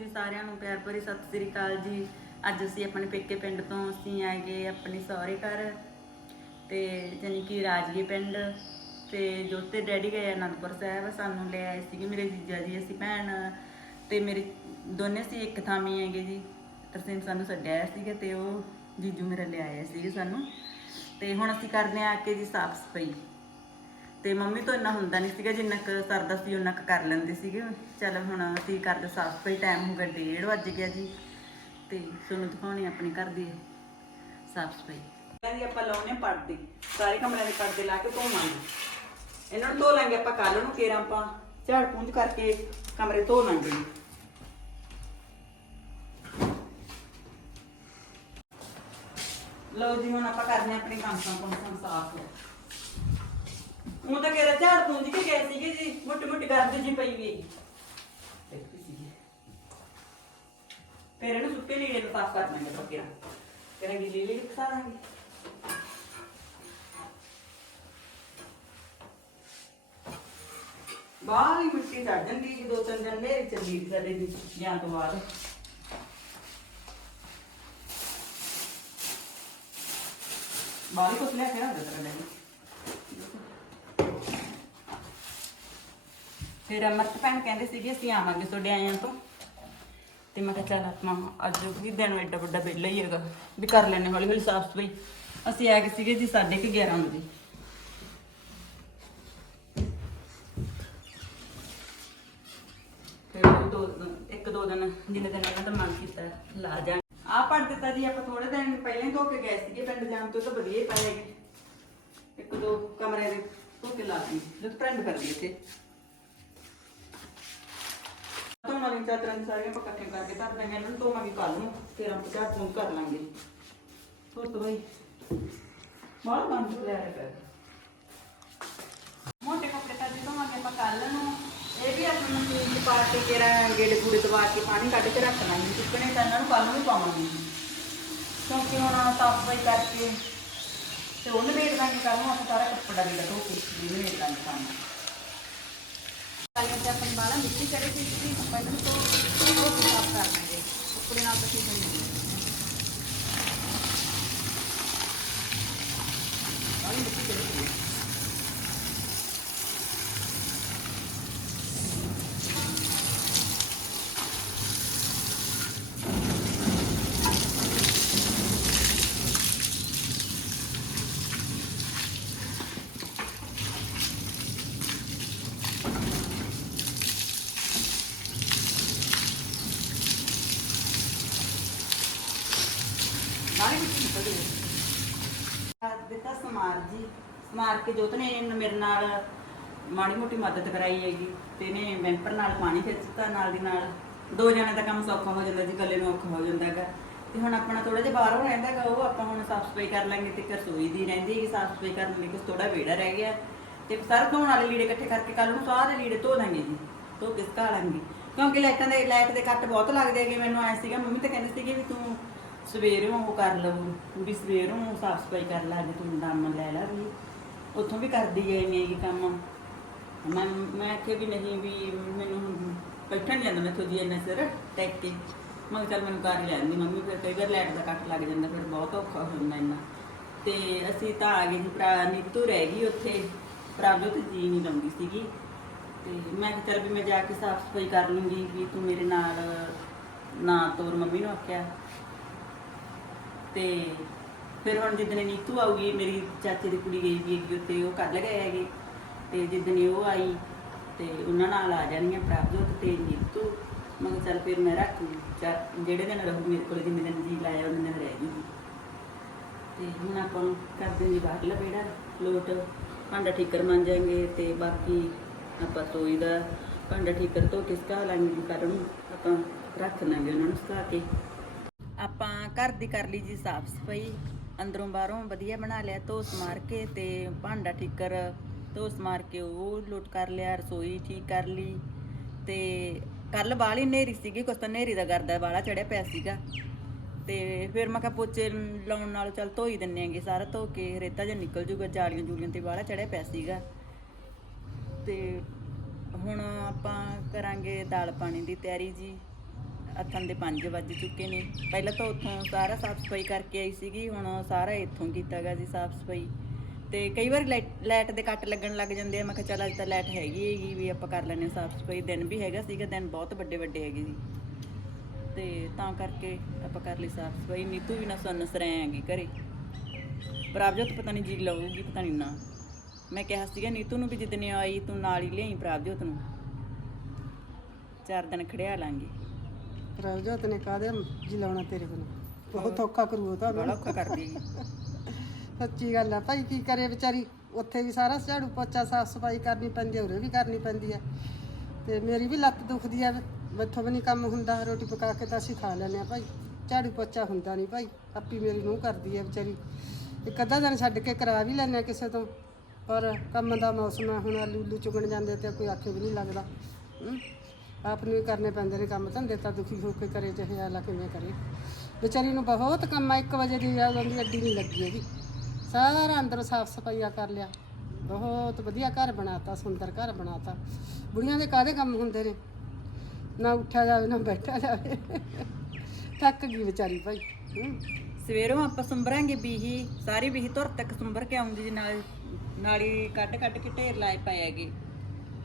ਜੀ ਸਾਰਿਆਂ ਨੂੰ ਪਿਆਰ ਭਰੀ ਸਤਿ ਸ੍ਰੀ ਅਕਾਲ ਜੀ। ਅੱਜ ਅਸੀਂ ਆਪਣੇ ਪੇਕੇ ਪਿੰਡ ਤੋਂ ਅਸੀਂ ਆਏ ਗਏ ਆਪਣੇ ਸਹੁਰੇ ਘਰ ਤੇ ਜਾਣੀ ਕਿ ਰਾਜਗੀ ਪਿੰਡ ਤੇ ਜੋਤੇ ਡੈਡੀ ਗਏ ਅਨੰਦਪੁਰ ਸਾਹਿਬ। ਸਾਨੂੰ ਲੈ ਆਏ ਸੀਗੇ ਮੇਰੇ ਜੀਜਾ ਜੀ, ਅਸੀਂ ਭੈਣ ਤੇ ਮੇਰੇ ਦੋਨੇ ਸੀ, ਇੱਕ ਥਾਮੀ ਹੈਗੇ ਜੀ। ਤਰਸੇਮ ਸਾਨੂੰ ਛੱਡਿਆ ਆਇਆ ਸੀਗਾ ਤੇ ਉਹ ਜੀਜੂ ਮੇਰਾ ਲੈ ਆਏ ਸੀਗੇ ਸਾਨੂੰ। ਤੇ ਹੁਣ ਅਸੀਂ ਕਰਦੇ ਆ ਕੇ ਜੀ ਸਾਫ਼ ਸਫ਼ਾਈ। ਤੇ ਮੰਮੀ ਤੋਂ ਇੰਨਾ ਹੁੰਦਾ ਨਹੀਂ ਸੀਗਾ, ਜਿੰਨਾ ਕੁ ਸਰਦਾ ਸੀ ਉਹਨਾਂ ਕੁ ਕਰ ਲੈਂਦੇ ਸੀਗੇ। ਚੱਲ ਹੁਣ ਅਸੀਂ ਕਰਦੇ ਸਾਫ਼ ਸਫ਼ਾਈ ਟਾਈਮ ਹੋ ਗਿਆ 1:30 ਵੱਜ ਗਿਆ ਜੀ। ਤੇ ਤੁਹਾਨੂੰ ਦਿਖਾਉਣੀ ਆਪਣੀ ਘਰ ਦੀ ਸਾਫ਼ ਸਫ਼ਾਈ। ਇਹਨਾਂ ਆਪਾਂ ਲਾਉਣੇ ਪਰਦੇ। ਸਾਰੇ ਕਮਰਿਆਂ ਦੇ ਪਰਦੇ ਲਾ ਕੇ ਧੋਵਾਂਗੇ। ਇਹਨਾਂ ਨੂੰ ਧੋ ਲਾਂਗੇ ਆਪਾਂ ਕੱਲ ਨੂੰ ਫੇਰ ਆਪਾਂ ਝਾੜ ਪੂੰਝ ਕਰਕੇ ਕਮਰੇ ਧੋ ਲਾਂਗੇ। ਲਓ ਜੀ, ਹੁਣ ਆਪਾਂ ਕਰਨੇ ਆਪਣੇ ਕੰਮ ਕੰਮ ਕੰਮ ਸਾਫ਼। ਹੁਣ ਤਾਂ ਕਿਹੜਾ ਝਾੜ ਪੂੰਝ ਕੇ ਗਏ ਸੀਗੇ ਜੀ ਮੋਟੀ ਮੋਟੀ ਗਰਦ ਜੀ ਪਈ ਵੀ ਦੇਖੀ ਸੀਗੀ। ਫਿਰ ਇਹਨੂੰ ਸੁੱਕੇ ਲੀੜੇ ਨੂੰ ਸਾਫ਼ ਕਰ ਲਾਂਗੇ ਪੱਕਿਆ ਕਰਾਂਗੇ ਲੀੜੇ ਨੂੰ ਖਸਾ ਲਾਂਗੇ। ਮਿੱਟੀ ਚੜ ਜਾਂਦੀ ਜੀ ਦੋ ਤਿੰਨ ਦਿਨ ਨੇਰੇ ਚੱਲੀ ਸਾਡੇ ਦੀ ਜਾਂ ਤੋਂ ਬਾਅਦ। ਬਾਹਰ ਹੀ ਕੁਛ ਲੈ ਕੇ ਆਉਂਦਾ ਤੇਰਾ ਡੈਡੀ ਫਿਰ ਅਮਰਤ ਭੈਣ ਕਹਿੰਦੇ ਸੀਗੇ, ਅਸੀਂ ਆਵਾਂਗੇ ਤੁਹਾਡੇ ਆਇਆਂ ਤੋਂ। ਤੇ ਮੈਂ ਕਿਹਾ ਚੱਲ ਆਪਾਂ ਅੱਜ ਵੀ ਦਿਨ ਐਡਾ ਵੱਡਾ ਵਿਹਲਾ ਹੀ ਹੈਗਾ, ਵੀ ਕਰ ਲੈਣੇ ਹੌਲੀ ਹੌਲੀ ਸਾਫ਼ ਸਫ਼ਾਈ। ਅਸੀਂ ਆ ਗਏ ਸੀਗੇ ਜੀ 11:30 ਵਜੇ। ਫਿਰ ਦੋ ਇੱਕ ਦੋ ਦਿਨ, ਜਿੰਨੇ ਦਿਨ ਇਹਨਾਂ ਦਾ ਮਨ ਕੀਤਾ, ਲਾ ਜਾ ਆ ਪੜ ਦਿੱਤਾ ਜੀ, ਆਪਾਂ ਥੋੜੇ ਦਿਨ ਪਹਿਲਾਂ ਹੀ ਧੋ ਕੇ ਗਏ ਸੀਗੇ, ਪਿੰਡ ਜਾਣ ਤੋਂ ਤਾਂ ਵਧੀਆ ਹੀ ਪਾਏਗੇ ਇੱਕ ਦੋ ਕਮਰੇ ਦੇ ਧੋ ਕੇ ਲਾ ਦਿੱਤੀ ਜਦ ਪ੍ਰਿੰਟ ਕਰ ਲਈ ਤੇ ਤੋਂ ਚਾਦਰਾਂ ਦੀ ਸਾਰੀਆਂ ਆਪਾਂ ਇਕੱਠੀਆਂ ਕਰਕੇ ਧਰ ਦਾਂਗੇ ਇਹਨਾਂ ਨੂੰ ਧੋਵਾਂਗੇ ਕੱਲ ਨੂੰ, ਫਿਰ ਆਪਾਂ ਚਾਹ ਫੋਨ ਕਰ ਲਾਂਗੇ। ਹੋਰ ਤਾਂ ਬਈ ਬਾਹਰ ਬੰਦ ਲੈ ਰਿਹਾ ਮੋਟੇ ਕੱਪੜੇ ਤਾਂ ਜਦੋਂ ਆਗੇ ਆਪਾਂ ਕੱਲ ਨੂੰ, ਇਹ ਵੀ ਆਪਣੀ ਮਸ਼ੀਨ 'ਚ ਪਾ ਕੇ ਕਿਹੜਾ ਗੇੜੇ ਗੂੜੇ ਦਵਾ ਕੇ ਪਾਣੀ ਕੱਢ ਕੇ ਰੱਖ ਲਾਂਗੇ, ਚੁੱਕਣੇ ਤਾਂ ਇਹਨਾਂ ਨੂੰ ਕੱਲ ਨੂੰ ਵੀ ਪਾਵਾਂਗੇ। ਕਿਉਂਕਿ ਹੁਣ ਸਾਫ਼ ਸਫ਼ਾਈ ਕਰਕੇ ਤੇ ਉਹਨੇ ਵੇੜ ਦਾਂਗੇ ਕੱਲ ਨੂੰ ਆਪਾਂ ਸਾਰਾ ਕੱਪੜਾ ਵੀ ਧੋ ਕੇ ਵੀ ਵੇੜ ਦਾਂਗੇ ਕੰਮ ਕਾਲੀਆਂ ਤੇ ਆਪਣੀ ਬਾਲਾ ਮਿੱਟੀ ਕਰੇ ਸੀ ਸੀ ਪਹਿਲਾਂ ਤੋਂ ਉਹ ਸਾਫ਼ ਕਰ ਲਾਂਗੇ। ਕੱਪੜੇ ਨਾਲ ਤਾਂ ਠੀਕ ਨਹੀਂ ਬਾਲੀ ਮਿੱਟੀ ਚੜੇ ਸੀ ਬਾਲੀ ਮਿੱਟੀ ਨਿਕਲ ਗਈ ਦਿੱਤਾ ਸਮਾਰ ਜੀ। ਸਮਾਰ ਕੇ ਜੋਤ ਨੇ ਮੇਰੇ ਨਾਲ ਮਾੜੀ ਮੋਟੀ ਮਦਦ ਕਰਾਈ ਹੈਗੀ। ਤੇ ਇਹਨੇ ਵੈਂਪਰ ਨਾਲ ਪਾਣੀ ਖਿੱਚਤਾ ਨਾਲ ਦੀ ਨਾਲ। ਦੋ ਜਣੇ ਦਾ ਕੰਮ ਸੌਖਾ ਹੋ ਜਾਂਦਾ ਜੀ, ਇਕੱਲੇ ਨੂੰ ਔਖਾ ਹੋ ਜਾਂਦਾ ਹੈਗਾ। ਤੇ ਹੁਣ ਆਪਣਾ ਥੋੜਾ ਜਿਹਾ ਬਾਹਰੋਂ ਰਹਿੰਦਾ ਹੈਗਾ, ਉਹ ਆਪਾਂ ਹੁਣ ਸਾਫ਼ ਸਫ਼ਾਈ ਕਰ ਲਾਂਗੇ ਤੇ ਰਸੋਈ ਦੀ ਰਹਿੰਦੀ ਹੈਗੀ, ਸਾਫ਼ ਸਫ਼ਾਈ ਕਰਨ ਲਈ ਕੁਝ ਥੋੜਾ ਵਿਹੜਾ ਰਹਿ ਗਿਆ। ਤੇ ਸਰ ਧੋਣ ਵਾਲੇ ਲੀੜੇ ਇਕੱਠੇ ਕਰਕੇ ਕੱਲ ਨੂੰ ਸਾਰੇ ਲੀੜੇ ਧੋ ਦਾਂਗੇ ਜੀ, ਧੋ ਕੇ ਸੁਕਾ ਲਾਂਗੇ। ਕਿਉਂਕਿ ਲਾਈਟਾਂ ਦੇ, ਲਾਈਟ ਦੇ ਕੱਟ ਬਹੁਤ ਲੱਗਦੇ ਹੈਗੇ, ਮੈਨੂੰ ਆਇਆ ਸੀਗਾ, ਮੰਮੀ ਤਾਂ ਕਹਿੰਦੀ ਸੀਗੀ ਵੀ ਤੂੰ ਸਵੇਰੋਂ ਉਹ ਕਰ ਲਵੋ, ਵੀ ਸਵੇਰੋਂ ਸਾਫ਼ ਸਫ਼ਾਈ ਕਰ ਲਾ ਜੇ ਤੂੰ ਦਮ ਲੈ ਲਾ ਵੀ। ਉੱਥੋਂ ਵੀ ਕਰਦੀ ਗਈ ਨੇ ਇਹ ਕੰਮ। ਮੈਂ ਮੈਂ ਆਖਿਆ ਵੀ ਨਹੀਂ, ਵੀ ਮੈਨੂੰ ਬੈਠਣ ਨਹੀਂ ਜਾਂਦਾ ਮੈਥੋਂ ਜੀ ਇੰਨਾ ਸਿਰ ਟੈਕ ਕੇ। ਮੈਂ ਕਿਹਾ ਚੱਲ ਮੈਨੂੰ ਕਰ ਹੀ ਲੈਂਦੀ ਮੰਮੀ, ਫਿਰ ਕਈ ਵਾਰ ਲਾਈਟ ਦਾ ਕੱਟ ਲੱਗ ਜਾਂਦਾ, ਫਿਰ ਬਹੁਤ ਔਖਾ ਹੋ ਜਾਂਦਾ ਇੰਨਾ। ਤੇ ਅਸੀਂ ਤਾਂ ਆ ਗਏ ਜੀ ਭਰਾ ਨੀਤੂ ਰਹਿ ਗਈ ਉੱਥੇ ਪ੍ਰਭਜੋਤ ਜੀ ਨਹੀਂ ਲਾਉਂਦੀ ਸੀਗੀ। ਤੇ ਮੈਂ ਕਿਹਾ ਚੱਲ ਵੀ ਮੈਂ ਜਾ ਕੇ ਸਾਫ਼ ਸਫ਼ਾਈ ਕਰ ਲੂੰਗੀ, ਵੀ ਤੂੰ ਮੇਰੇ ਨਾਲ ਨਾ ਤੋਰ, ਮੰਮੀ ਨੂੰ ਆਖਿਆ। ਤੇ ਫਿਰ ਹੁਣ ਜਿੱਦਣ ਨੀਤੂ ਆਊਗੀ, ਮੇਰੀ ਚਾਚੇ ਦੀ ਕੁੜੀ ਗਈ ਵੀ ਹੈਗੀ ਉੱਤੇ ਉਹ ਕੱਲ ਗਏ ਹੈਗੇ। ਤੇ ਜਿੱਦਣ ਉਹ ਆਈ, ਤੇ ਉਹਨਾਂ ਨਾਲ ਆ ਜਾਣੀਆਂ ਪ੍ਰਭਜੋਤ ਤੇ ਨੀਤੂ। ਮੈਂ ਕਿਹਾ ਚੱਲ ਫਿਰ ਮੈਂ ਰੱਖ ਲੂੰ ਚਾ- ਜਿਹੜੇ ਦਿਨ ਰਹੂ ਮੇਰੇ ਕੋਲ, ਜਿੰਨੇ ਦਿਨ ਜੀ ਲਾਇਆ, ਉਹਨਾਂ ਦਿਨ ਰਹਿ ਜੂਗੀ। ਤੇ ਹੁਣ ਆਪਾਂ ਕਰਦੇ ਜੀ ਬਾਹਰ ਬੇੜਾ ਲੋਟ। ਭਾਂਡਾ ਠੀਕਰ ਮੰਨ ਜਾਾਂਗੇ ਤੇ ਬਾਕੀ ਆਪਾਂ ਤੋਈ ਦਾ ਭਾਂਡਾ ਠੀਕਰ ਧੋ ਕੇ ਸੁਕਾ ਲਾਂਗੇ ਜੀ ਆਪਾਂ ਰੱਖ ਲਾਂਗੇ ਉਹਨਾਂ ਨੂੰ ਸੁਕਾ ਕੇ। ਆਪਾਂ ਘਰ ਦੀ ਕਰ ਲਈ ਜੀ ਸਾਫ਼ ਸਫ਼ਾਈ, ਅੰਦਰੋਂ ਬਾਹਰੋਂ ਵਧੀਆ ਬਣਾ ਲਿਆ, ਧੋਸ ਮਾਰ ਕੇ ਤੇ ਭਾਂਡਾ ਠੀਕਰ ਧੋਸ ਮਾਰ ਕੇ ਉਹ ਲੋਟ ਕਰ ਲਿਆ, ਰਸੋਈ ਠੀਕ ਕਰ ਲਈ ਤੇ ਕੱਲ ਬਾਹਲੀ ਨੇਰੀ ਸੀਗੀ, ਕੁਛ ਤਾਂ ਨੇਰੀ ਦਾ ਕਰਦਾ ਬਾਹਲਾ ਚੜਿਆ ਪਿਆ ਸੀਗਾ ਤੇ ਫਿਰ ਮੈਂ ਕਿਹਾ ਪੋਚੇ ਲਾਉਣ ਨਾਲ ਚੱਲ ਧੋਈ ਹੀ ਦਿੰਨੇ ਆਂਗੇ ਸਾਰਾ ਧੋ ਕੇ, ਰੇਤਾ ਜਿਹਾ ਨਿਕਲ ਜੂਗਾ, ਜਾਲੀਆਂ ਜੂਲੀਆਂ ਤੇ ਬਾਹਲਾ ਚੜਿਆ ਪਿਆ ਸੀਗਾ ਤੇ ਹੁਣ ਆਪਾਂ ਕਰਾਂਗੇ ਦਾਲ ਪਾਣੀ ਦੀ ਤਿਆਰੀ ਜੀ। ਅੱਖਾਂ ਦੇ 5 ਵੱਜ ਚੁੱਕੇ ਨੇ। ਪਹਿਲਾਂ ਤਾਂ ਉੱਥੋਂ ਸਾਰਾ ਸਾਫ਼ ਸਫ਼ਾਈ ਕਰਕੇ ਆਈ ਸੀਗੀ, ਹੁਣ ਸਾਰਾ ਇੱਥੋਂ ਕੀਤਾਗਾ ਜੀ ਸਾਫ਼ ਸਫ਼ਾਈ। ਤੇ ਕਈ ਵਾਰ ਲਾਈਟ ਦੇ ਕੱਟ ਲੱਗਣ ਲੱਗ ਜਾਂਦੇ ਆ, ਮੈਂ ਕਿਹਾ ਚੱਲ ਅੱਜ ਤਾਂ ਲਾਈਟ ਹੈਗੀ ਹੈਗੀ ਵੀ ਆਪਾਂ ਕਰ ਲੈਣੇ ਸਾਫ਼ ਸਫ਼ਾਈ। ਦਿਨ ਵੀ ਹੈਗਾ ਸੀਗਾ, ਦਿਨ ਬਹੁਤ ਵੱਡੇ ਵੱਡੇ ਹੈਗੇ ਜੀ। ਤੇ ਤਾਂ ਕਰਕੇ ਆਪਾਂ ਕਰ ਲਈ ਸਾਫ਼ ਸਫ਼ਾਈ, ਨੀਤੂ ਵੀ ਨਾ ਸੁਣ ਸਰੇ ਆਂਗੀ ਘਰੇ। ਪ੍ਰਭਜੋਤ ਪਤਾ ਨਹੀਂ ਜੀ ਲਾਊਗੀ, ਪਤਾ ਨਹੀਂ ਨਾ। ਮੈਂ ਕਿਹਾ ਸੀਗਾ, ਨੀਤੂ ਨੂੰ ਵੀ ਜਿੱਦਣ ਆਈ, ਤੂੰ ਨਾਲ ਹੀ ਲਿਆਈ ਪ੍ਰਭਜੋਤ ਨੂੰ। ਚਾਰ ਦਿਨ ਖੜਿਆ ਲਾਂਗੇ। ਰਵਜੋਤ ਨੇ ਕਾਹਦੇ ਜੀ ਲਾਉਣਾ ਤੇਰੇ ਕੋਲ? ਬਹੁਤ ਔਖਾ ਕਰੂ ਉਹ ਤਾਂ ਬੜਾ ਔਖਾ ਕਰਦੀ। ਸੱਚੀ ਗੱਲ ਆ ਭਾਈ ਕੀ ਕਰੇ ਵਿਚਾਰੀ? ਉੱਥੇ ਵੀ ਸਾਰਾ ਝਾੜੂ ਪੋਚਾ ਸਾਫ਼ ਸਫ਼ਾਈ ਕਰਨੀ ਪੈਂਦੀ ਹੈ ਉਰੇ ਵੀ ਕਰਨੀ ਪੈਂਦੀ ਹੈ ਤੇ ਮੇਰੀ ਵੀ ਲੱਤ ਦੁਖਦੀ ਆ ਮੈਥੋਂ ਵੀ ਨਹੀਂ ਕੰਮ ਹੁੰਦਾ ਰੋਟੀ ਪਕਾ ਕੇ ਤਾਂ ਅਸੀਂ ਖਾ ਲੈਂਦੇ ਆ ਭਾਈ। ਝਾੜੂ ਪੋਚਾ ਹੁੰਦਾ ਨਹੀਂ ਭਾਈ ਆਪੀ ਮੇਰੀ ਨੂੰ ਕਰਦੀ ਹੈ ਵਿਚਾਰੀ। ਇੱਕ ਅੱਧਾ ਦਿਨ ਛੱਡ ਕੇ ਕਰਾ ਵੀ ਲੈਂਦੇ ਆ ਕਿਸੇ ਤੋਂ ਪਰ ਕੰਮ ਦਾ ਮੌਸਮ ਹੈ ਹੁਣ ਆਲੂ ਉਲੂ ਚੁਗਣ ਜਾਂਦੇ ਤੇ ਕੋਈ ਆਖੇ ਵੀ ਨਹੀਂ ਲੱਗਦਾ। ਆਪ ਨੂੰ ਹੀ ਕਰਨੇ ਪੈਂਦੇ ਨੇ ਕੰਮ ਧੰਦੇ, ਤਾਂ ਦੁਖੀ ਹੋ ਕੇ ਕਰੇ ਚਾਹੇ ਆਲਾ ਕਿਵੇਂ ਕਰੇ। ਵਿਚਾਰੀ ਨੂੰ ਬਹੁਤ ਕੰਮ ਆ 1 ਵਜੇ ਦੀ ਯਾਦ ਆਉਂਦੀ, ਅੱਡੀ ਨਹੀਂ ਲੱਗੀ ਹੈਗੀ। ਸਾਰਾ ਅੰਦਰ ਸਾਫ਼ ਸਫਾਈਆ ਕਰ ਲਿਆ। ਬਹੁਤ ਵਧੀਆ ਘਰ ਬਣਾਤਾ, ਸੁੰਦਰ ਘਰ ਬਣਾਤਾ। ਬੁੜੀਆਂ ਦੇ ਕਾਹਦੇ ਕੰਮ ਹੁੰਦੇ ਨੇ? ਨਾ ਉੱਠਿਆ ਜਾਵੇ, ਨਾ ਬੈਠਾ ਜਾਵੇ। ਥੱਕ ਗਈ ਵਿਚਾਰੀ ਭਾਈ। ਹਮ। ਸਵੇਰੋਂ ਆਪਾਂ ਸੁੰਬਰਾਂਗੇ ਬੀਹੀ, ਸਾਰੀ ਬੀਹੀ ਧੁਰ ਤੱਕ ਸੁੰਬਰ ਕੇ ਆਉਂਦੀ ਜੀ ਨਾਲ ਨਾਲੀ ਕੱਢ ਕੱਢ ਕੇ ਢੇਰ ਲਾਏ ਪਏ ਹੈਗੇ।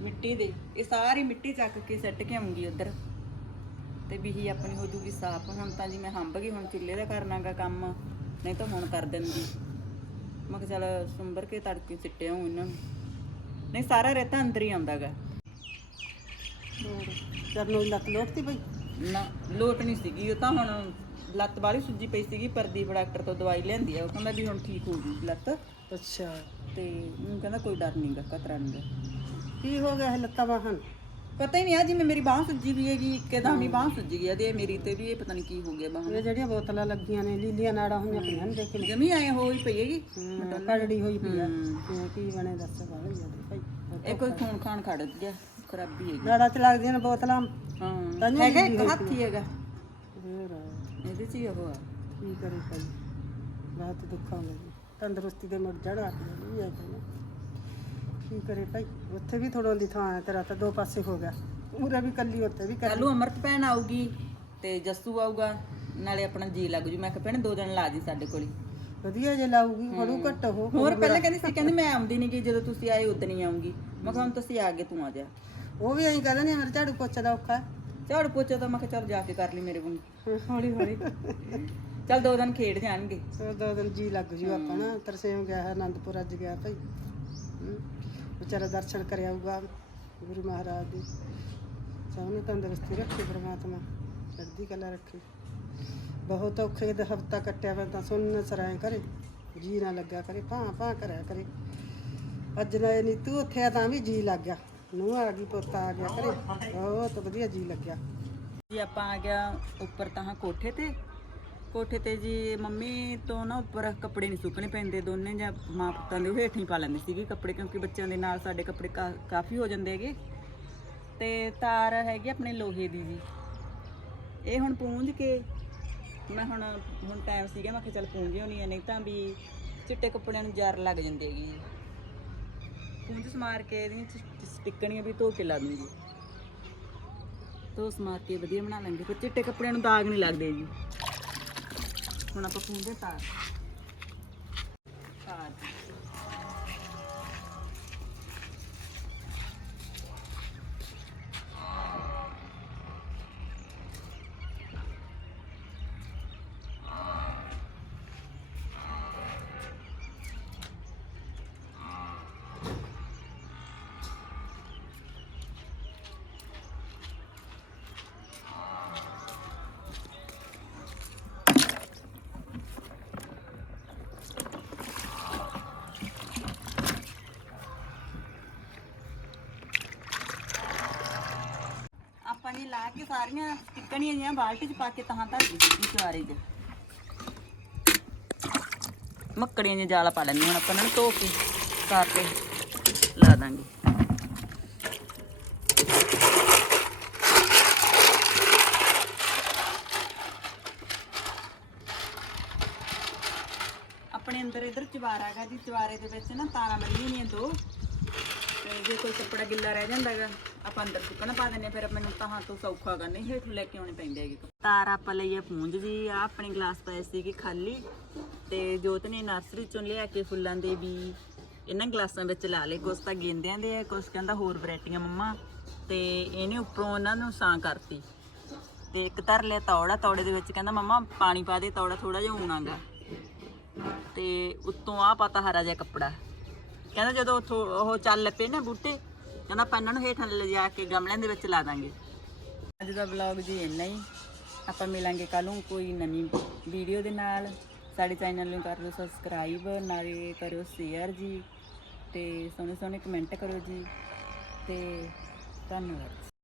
ਮਿੱਟੀ ਦੇ ਇਹ ਸਾਰੀ ਮਿੱਟੀ ਚੱਕ ਕੇ ਸੱਟ ਕੇ ਆਉਂਗੀ ਉਧਰ। ਤੇ ਬੀਹੀ ਆਪਣੀ ਹੋ ਜੂਗੀ ਸਾਫ਼। ਹੁਣ ਤਾਂ ਜੀ ਮੈਂ ਹੰਬ ਗਈ ਹੁਣ ਚੁੱਲ੍ਹੇ ਦਾ ਕਰਨਾਗਾ ਕੰਮ। ਨਹੀਂ ਤਾਂ ਹੁਣ ਕਰ ਦਿੰਦੀ। ਮੈਂ ਕਿਹਾ ਚੱਲ ਸੁੰਬਰ ਕੇ ਤੜਕੇ ਸਿੱਟੇ ਆਉਂ ਇਹਨਾਂ ਨੂੰ। ਨਹੀਂ ਸਾਰਾ ਰੇਤਾ ਅੰਦਰ ਹੀ ਆਉਂਦਾਗਾ ਚਰਨੋਂ ਲੱਤ ਲੋਟਤੀ ਭਾਈ ਨਾ ਲੋਟ ਨਹੀਂ ਸੀਗੀ। ਉਹ ਤਾਂ ਹੁਣ ਲੱਤ ਬਾਹਲੀ ਸੁੱਜੀ ਪਈ ਸੀਗੀ ਪ੍ਰਦੀਪ ਡਾਕਟਰ ਤੋਂ ਦਵਾਈ ਲੈਂਦੀ ਆ। ਉਹ ਕਹਿੰਦਾ ਵੀ ਹੁਣ ਠੀਕ ਹੋ ਗਈ ਲੱਤ। ਅੱਛਾ। ਤੇ ਉਹ ਕਹਿੰਦਾ ਕੋਈ ਡਰ ਨਹੀਂਗਾ ਖਤਰਾ ਨਹੀਂਗਾ ਕੀ ਹੋ ਗਿਆ ਇਹ ਲੱਤਾਂ ਬਾਹਾਂ? ਪਤਾ ਹੀ ਨਹੀਂ ਆ ਜਿਵੇਂ ਮੇਰੀ ਬਾਹ ਸੁੱਜੀ ਵੀ ਹੈਗੀ ਇੱਕਦਮ ਹੀ ਬਾਹ ਸੁੱਜ ਗਈ ਆ ਤੇ ਮੇਰੀ ਤੇ ਵੀ ਇਹ ਪਤਾ ਨਹੀਂ ਕੀ ਹੋ ਗਿਆ ਬਾਹ ਇਹ ਜਿਹੜੀਆਂ ਬੋਤਲਾਂ ਲੱਗੀਆਂ ਨੇ ਲੀਲੀਆਂ ਨਾੜਾਂ ਹੋਈਆਂ ਪਈਆਂ ਨੇ ਦੇਖ ਲੈ। ਜਮੀ ਆਏ ਹੋਈ ਪਈ ਹੈਗੀ। ਕੜੜੀ ਹੋਈ ਪਈ ਆ। ਇਹ ਕੀ ਬਣੇ ਦੱਸ ਬਾਹਰ ਜਾਂਦੇ ਭਾਈ। ਇਹ ਕੋਈ ਖੂਨ ਖਾਨ ਖੜ ਗਿਆ ਖਰਾਬੀ ਹੈਗੀ। ਨਾੜਾਂ ਚ ਲੱਗਦੀਆਂ ਨੇ ਬੋਤਲਾਂ। ਹਾਂ ਹੈਗਾ ਇੱਕ ਹੱਥ ਹੀ ਹੈਗਾ। ਫੇਰ ਇਹਦੇ ਚ ਹੀ ਉਹ ਆ। ਕੀ ਕਰੇ ਭਾਈ? ਬਹੁਤ ਦੁੱਖ ਆਉਂਦਾ ਜੀ ਤੰਦਰੁਸਤੀ ਦੇ ਮੁੜ ਜੜ ਆ ਗਈ ਹੈ ਭਾਈ ਕੀ ਕਰੇ ਭਾਈ? ਉੱਥੇ ਵੀ ਥੋੜਾ ਦੀ ਥਾਂ ਹੈ ਤੇਰਾ ਤਾਂ ਦੋ ਪਾਸੇ ਹੋ ਗਿਆ। ਉਰੇ ਵੀ ਕੱਲੀ ਉੱਥੇ ਵੀ ਕੱਲੂ ਅਮਰਤ ਭੈਣ ਆਊਗੀ ਤੇ ਜੱਸੂ ਆਊਗਾ ਨਾਲੇ ਆਪਣਾ ਜੀ ਲੱਗ ਜੂ। ਮੈਂ ਕਿਹਾ ਭੈਣ ਦੋ ਦਿਨ ਲਾ ਜੀ ਸਾਡੇ ਕੋਲ ਵਧੀਆ ਜੇ ਲਾਊਗੀ ਬੜੂ ਘੱਟ ਹੋ ਹੋਰ ਪਹਿਲਾਂ ਕਹਿੰਦੀ ਸੀ ਕਹਿੰਦੀ ਮੈਂ ਆਉਂਦੀ ਨਹੀਂ ਕਿ ਜਦੋਂ ਤੁਸੀਂ ਆਏ ਉਦੋਂ ਨਹੀਂ ਆਉਂਗੀ। ਮੈਂ ਕਿਹਾ ਹੁਣ ਤੁਸੀਂ ਆ ਗਏ ਤੂੰ ਆ ਜਾ। ਉਹ ਵੀ ਐਂ ਕਹਿੰਦੇ ਨੇ ਮੇਰੇ ਝਾੜੂ ਪੋਚਾ ਦਾ ਔਖਾ। ਝਾੜੂ ਪੋਚਾ ਤਾਂ ਮੈਂ ਕਿਹਾ ਚੱਲ ਜਾ ਕੇ ਕਰ ਲਈ ਮੇਰੇ ਕੋਲ ਹੌਲੀ ਹੌਲੀ। ਚੱਲ ਦੋ ਦਿਨ ਖੇਡ ਜਾਣਗੇ। ਸੋ ਦੋ ਦਿਨ ਜੀ ਲੱਗ ਜੂ ਆਪਾਂ ਨਾ ਤਰਸੇਮ ਗਿਆ ਹੈ ਆਨੰਦਪੁਰ ਅੱਜ ਗਿਆ ਭਾਈ। ਹਮ, ਵਿਚਾਰਾ ਦਰਸ਼ਨ ਕਰ ਆਊਗਾ ਗੁਰੂ ਮਹਾਰਾਜ ਦੇ। ਸਭ ਨੂੰ ਤੰਦਰੁਸਤੀ ਰੱਖੇ, ਪ੍ਰਮਾਤਮਾ ਚੜ੍ਹਦੀ ਕਲਾ ਰੱਖੇ। ਬਹੁਤ ਔਖੇ ਦਾ ਹਫਤਾ ਕੱਟਿਆ ਮੈਂ ਤਾਂ ਸੁਣ ਸਰਾਏ ਕਰੇ, ਜੀ ਨਾ ਲੱਗਾ ਕਰੇ, ਭਾਂ ਭਾਂ ਕਰਿਆ ਕਰੇ। ਅੱਜ ਨਾ ਇਹ ਨੀਤੂ ਉੱਥੇ ਆ ਤਾਂ ਵੀ ਜੀ ਲੱਗ ਗਿਆ। ਨੂੰ ਆ ਗਈ, ਪੋਤਾ ਆ ਗਿਆ ਕਰੇ ਬਹੁਤ ਵਧੀਆ ਜੀ ਲੱਗਿਆ। ਜੀ, ਆਪਾਂ ਆ ਗਿਆ ਉੱਪਰ ਤਾਂ ਕੋਠੇ ਤੇ। ਕੋਠੇ ਤੇ ਜੀ ਮੰਮੀ ਤੋਂ ਨਾ ਉੱਪਰ ਕੱਪੜੇ ਨਹੀਂ ਸੁੱਕਣੇ ਪੈਂਦੇ, ਦੋਨੇ ਜਾਂ ਮਾਂ ਪੁੱਤਾਂ ਦੇ ਉਹ ਹੇਠ ਹੀ ਪਾ ਲੈਂਦੇ ਸੀਗੇ ਕੱਪੜੇ, ਕਿਉਂਕਿ ਬੱਚਿਆਂ ਦੇ ਨਾਲ ਸਾਡੇ ਕੱਪੜੇ ਕਾ- ਕਾਫੀ ਹੋ ਜਾਂਦੇ ਹੈਗੇ। ਤੇ ਤਾਰ ਹੈਗੀ ਆਪਣੇ ਲੋਹੇ ਦੀ ਜੀ। ਇਹ ਹੁਣ ਪੂੰਝ ਕੇ ਮੈਂ ਹੁਣ ਹੁਣ ਟਾਈਮ ਸੀਗਾ, ਮੈਂ ਕਿਹਾ ਚੱਲ ਪੂੰਝ ਹੋਣੀ ਹੈ ਨਹੀਂ ਤਾਂ ਵੀ ਚਿੱਟੇ ਕੱਪੜਿਆਂ ਨੂੰ ਜਰ ਲੱਗ ਜਾਂਦੀ ਹੈਗੀ ਜੀ। ਪੂੰਝ ਸਮਾਰ ਕੇ ਇਹਦੀਆਂ ਚ- ਸਟਿੱਕਣੀਆਂ ਵੀ ਧੋ ਕੇ ਲਾ ਦੂੰਗੀ ਧੋ ਸਮਾਰ ਕੇ ਵਧੀਆ ਬਣਾ ਲਾਂਗੇ ਫਿਰ ਚਿੱਟੇ ਕੱਪੜਿਆਂ ਨੂੰ ਦਾਗ ਨਹੀਂ ਲੱਗਦੇ ਜੀ। ਹੁਣ ਆਪਾਂ ਪੂੰਝੇ ਤਾਰ ਲਾ ਕੇ ਸਾਰੀਆਂ ਟਿੱਕਣੀਆਂ ਜੀਆਂ ਬਾਲਟੀ 'ਚ ਪਾ ਕੇ ਤਹਾਂ ਧਰ ਦਿੱਤੀ ਚੁਆਰੇ 'ਚ। ਮੱਕੜੀਆਂ ਜਿਹੀਆਂ ਜਾਲਾ ਪਾ ਲੈਂਦੇ ਹੁਣ ਆਪਾਂ ਇਹਨਾਂ ਨੂੰ ਧੋ ਕੇ ਤਾਰ ਤੇ ਲਾ ਦਾਂਗੇ। ਆਪਣੇ ਅੰਦਰ ਇਧਰ ਚਵਾਰਾ ਹੈਗਾ ਜੀ ਚਵਾਰੇ ਦੇ ਵਿੱਚ ਨਾ ਤਾਰਾਂ ਬੰਨੀਆਂ ਹੋਈਆਂ ਦੋ। ਤੇ ਜੇ ਕੋਈ ਕੱਪੜਾ ਗਿੱਲਾ ਰਹਿ ਜਾਂਦਾ ਹੈਗਾ ਆਪਾਂ ਅੰਦਰ ਸੁੱਕਣਾ ਪਾ ਦਿੰਨੇ ਫਿਰ ਮੈਨੂੰ ਤਾਂ ਤੋਂ ਸੌਖਾ ਕਰਨੇ ਹੇਠੋਂ ਲੈ ਕੇ ਆਉਣੇ ਪੈਂਦੇ ਹੈਗੇ ਤਾਰ ਆਪਾਂ ਲਈਏ ਪੂੰਜ ਜੀ ਆ ਆਪਣੇ ਗਲਾਸ ਪਏ ਸੀਗੇ ਖਾਲੀ, ਤੇ ਜੋਤ ਨੇ ਨਰਸਰੀ ਚੋਂ ਲਿਆ ਕੇ ਫੁੱਲਾਂ ਦੇ ਵੀ, ਇਹਨਾਂ ਗਲਾਸਾਂ ਵਿੱਚ ਲਾ ਲਏ, ਕੁਛ ਤਾਂ ਗੇਂਦਿਆਂ ਦੇ ਆ, ਕੁਛ ਕਹਿੰਦਾ ਹੋਰ ਵੈਰਾਈਟੀਆਂ ਮੰਮਾ, ਤੇ ਇਹਨੇ ਉੱਪਰੋਂ ਉਹਨਾਂ ਨੂੰ ਸਾਂ ਕਰਤੀ। ਤੇ ਇੱਕ ਧਰ ਲਿਆ ਤੌੜਾ, ਤੌੜੇ ਦੇ ਵਿੱਚ ਕਹਿੰਦਾ ਮੰਮਾ ਪਾਣੀ ਪਾ ਦੇ, ਤੌੜਾ ਥੋੜਾ ਜਿਹਾ ਊਣਾਗਾ ਤੇ ਉੱਤੋਂ ਆ ਪਤਾ ਹਰਾ ਜਿਹਾ ਕੱਪੜਾ। ਕਹਿੰਦਾ ਜਦੋਂ ਉੱਥੋਂ ਉਹ ਚੱਲ ਪਏ ਨਾ ਬੂਟੇ ਕਹਿੰਦਾ ਆਪਾਂ ਇਹਨਾਂ ਨੂੰ ਹੇਠਾਂ ਲਿਜਾ ਕੇ ਗਮਲਿਆਂ ਦੇ ਵਿੱਚ ਲਾ ਦਾਂਗੇ। ਅੱਜ ਦਾ ਵਲੌਗ ਜੀ ਇੰਨਾ ਹੀ। ਆਪਾਂ ਮਿਲਾਂਗੇ ਕੱਲ ਨੂੰ ਕੋਈ ਨਵੀਂ ਵੀਡੀਓ ਦੇ ਨਾਲ। ਸਾਡੇ ਚੈਨਲ ਨੂੰ ਕਰ ਲਓ ਸਬਸਕ੍ਰਾਈਬ ਨਾਲੇ ਕਰੋ ਸ਼ੇਅਰ ਜੀ। ਤੇ ਸੋਹਣੇ ਸੋਹਣੇ ਕਮੈਂਟ ਕਰੋ ਜੀ। ਤੇ ਧੰਨਵਾਦ।